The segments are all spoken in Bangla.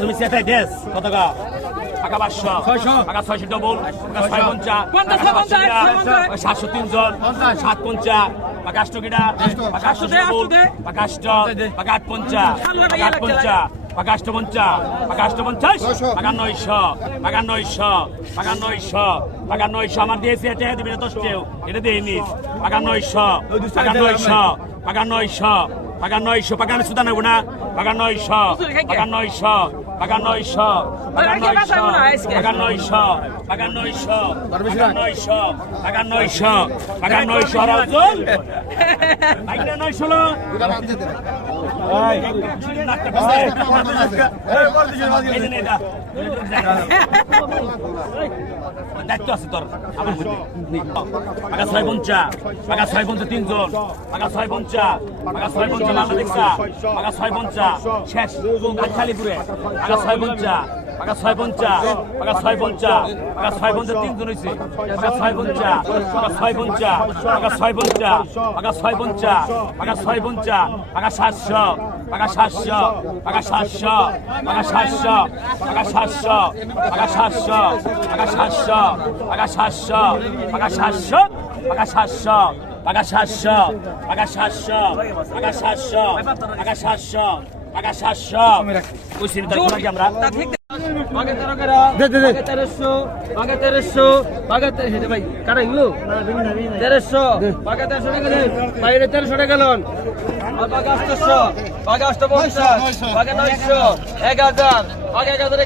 তুমি সেটাই দেশ কত গা? টাকা পাঁচশো। ছয়শো। টাকা ছয়শো ডবল টাকা ছয় পঞ্চাশ, পঞ্চাশ, পঞ্চাশ। সাতশো তিনজন সাত পঞ্চা টাকা আষ্ট কিনা টাকা ডবল আষ্ট টাকা আট পঞ্চা টাকা আট পঞ্চা টাকা আষ্ট পঞ্চা টাকা আষ্ট পঞ্চাশ টাকা নয়শো টাকা নয়শো টাকা নয়শো টাকা নয়শো। আমার দিয়েছে এটা দিবি না দশটেও এটা দিয়ে নিস টাকা নয়শো টাকা নয়শো টাকা নয়শো টাকা নয়শো টাকা আমি সুদা নেব না। টাকা নয়শো টাকা নয়শো টাকা নয়শো টাকা নয়শো টাকা নয়শো টাকা নয়শো টাকা নয়শো টাকা নয়শো টাকা নয়শো টাকা নয়শো। দায়িত্ব আছে তোর আমার মধ্যে পাকা ছয় পঞ্চা পাকা ছয় পঞ্চা তিনজন পাকা ছয় পঞ্চা পাকা ছয় পঞ্চা বাংলাদেশা পাকা ছয় পঞ্চা শেষ খালিপুরে পাকা ছয় পঞ্চা পাকা ছয় পঞ্চা পাকা ছয় পঞ্চা পাকা ছয় পঞ্চা তিনজন হয়েছে পাকা ছয় পঞ্চা পাকা ছয় পঞ্চা পাকা ছয় পঞ্চা পাকা ছয় পঞ্চা পাকা ছয় পঞ্চা পাকা সাতশো। পাকা সাতশো পাকা সাতশো পাকা সাতশো পাকা সাতশো পাকা সাতশো পাকা সাতশো পাকা সাতশো পাকা সাতশো পাকা সাতশো পাকা সাতশো পাকা সাতশো পাকা সাতশো পাকা সাতশো পাকা সাতশো তাই কি আমরা বাগে তেরো কেরা বাগে তেরোশো বাগে তেরোশো তে- হেটে ভাই কারা এগুলো? তেরোশো বাগে তেরোশো টাকা বাইরে তেরোশো টাকা লোন আর বাগে আটশোশো বাগে আটশো পঞ্চাশ বাগে নয়শো এক হাজার বাগে এক হাজার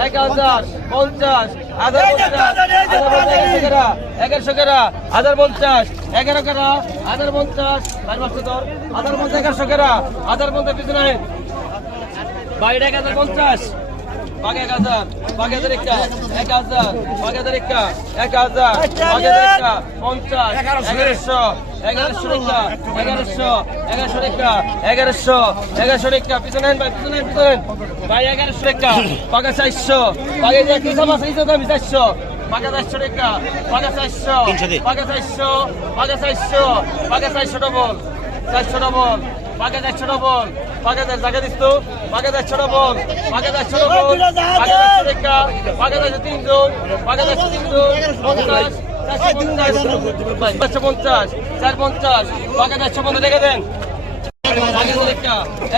এক হাজার পঞ্চাশ হাজার পঞ্চাশ হাজার পঞ্চাশ এগারোশো কেরা হাজার পঞ্চাশ এগারো কেরা হাজার পঞ্চাশ চার পাঁচশো তোর হাজার পঞ্চাশ এগারোশো কেরা হাজার পঞ্চাশ পিছনে বাইরে এক হাজার পঞ্চাশ। পাঁচ এক হাজার পাঁচ এক হাজার পাঁচ এক হাজার পাঁচ হাজার একটা পঞ্চাশ এগারোশো। এগারোশো একটা এগারোশো এগারোশো একটা এগারোশো এগারোশো একটা পিছনে ভাই পিছনে পিছনে ভাই এগারোশো একটা পাকা চারশো। পাকা তিনশো পাঁচ আমি চারশো। পাকা চারশো একটা পাকা চারশো পাকা চারশো চারশো পাকা চারশো ডবল চারশো ডবল পাকা চারশো বাগাদার জায়গা দিস তো বাগাদার ছোট বোন বাগাদার ছোট বোন বাগাদার সুরেখা বাগাদার তিনজন বাগাদার তিনজন পঞ্চাশ চারশো পঞ্চাশ চার পঞ্চাশ বাগাদার ছোট বন্ধু দেখে দেন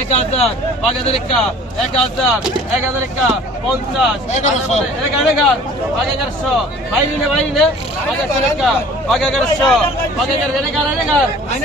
এক হাজার বাগাদের একটা এক হাজার এক হাজার একটা পঞ্চাশ এগারোশো এগারোশো বাইরে নে বাইরে নে বাগাশো একটা বাগাগারশো বাগাগার এগারো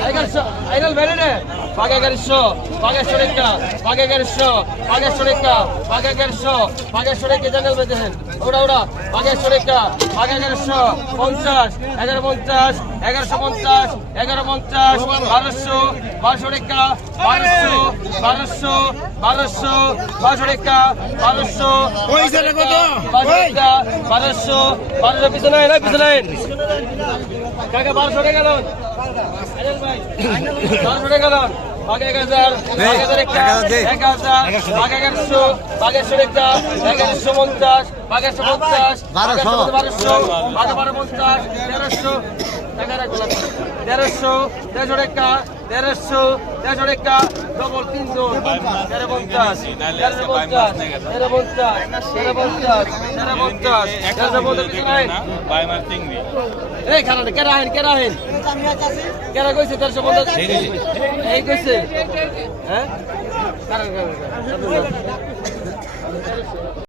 এগারোশো আইনাল বাইরে নে বাগেশ্বর বাগেশ্বর একটা বাগেশ্বর বাগেশ্বর একটা বাগেশ্বর বাগেশ্বর কে জানেন দেখেন ওরা ওরা বাগেশ্বর একটা বাগেশ্বর পঞ্চাশ এগারো পঞ্চাশ এগারোশো পঞ্চাশ এগারো পঞ্চাশ বারোশো বারোশো রেখা বারোশো বারোশো বারোশো বারোশো রেখা বারোশো বারোশো বারোশো পিছনে পিছনে কাকা বারোশো টাকা এক হাজার এক হাজার এক এগারোশো বাগেশো একটা এগারোশো পঞ্চাশ বাগেশো পঞ্চাশ বারোশো। বারোশো বারো পঞ্চাশ তেরোশো তেরোশো তেরোশো একটা তেরোশো তেরোশো টাকা ডবল তিনজন। তেরো পঞ্চাশ তেরো পঞ্চাশ তেরো পঞ্চাশ তেরো পঞ্চাশ তেরো পঞ্চাশ তেরো পঞ্চাশ এই খানা কেরা হেন কেরা হেন কেরা কইছে তেরোশো পঞ্চাশ? এই কইছে। হ্যাঁ?